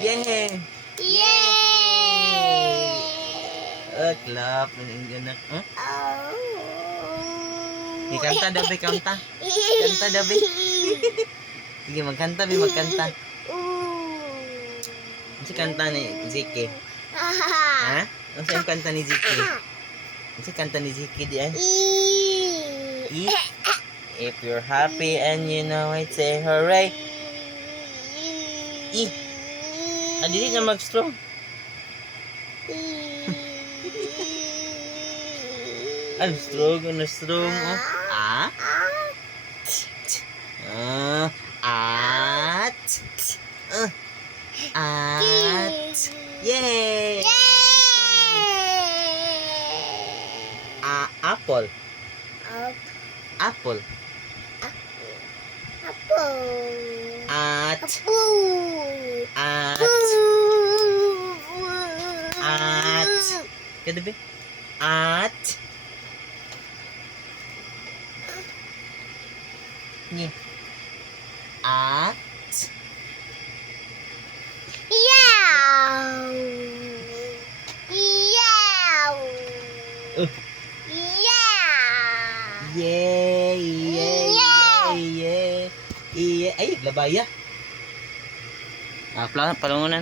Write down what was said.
Yay! Yay! Clap. Kanta dabi, kanta. Kanta dabi. Sige, magkanta, bi, magkanta. Ano kanta ni Ziki? Ha? Ano yung kanta ni Ziki? Ano kanta ni Ziki di ay? If you're happy and you know it, say hooray. Dili na mag-strong. Ano strong? Ano strong? Oh? Yay! Apple. Apple. Kaya ba? Ni. Yay! Ay, labaya. Palungunan.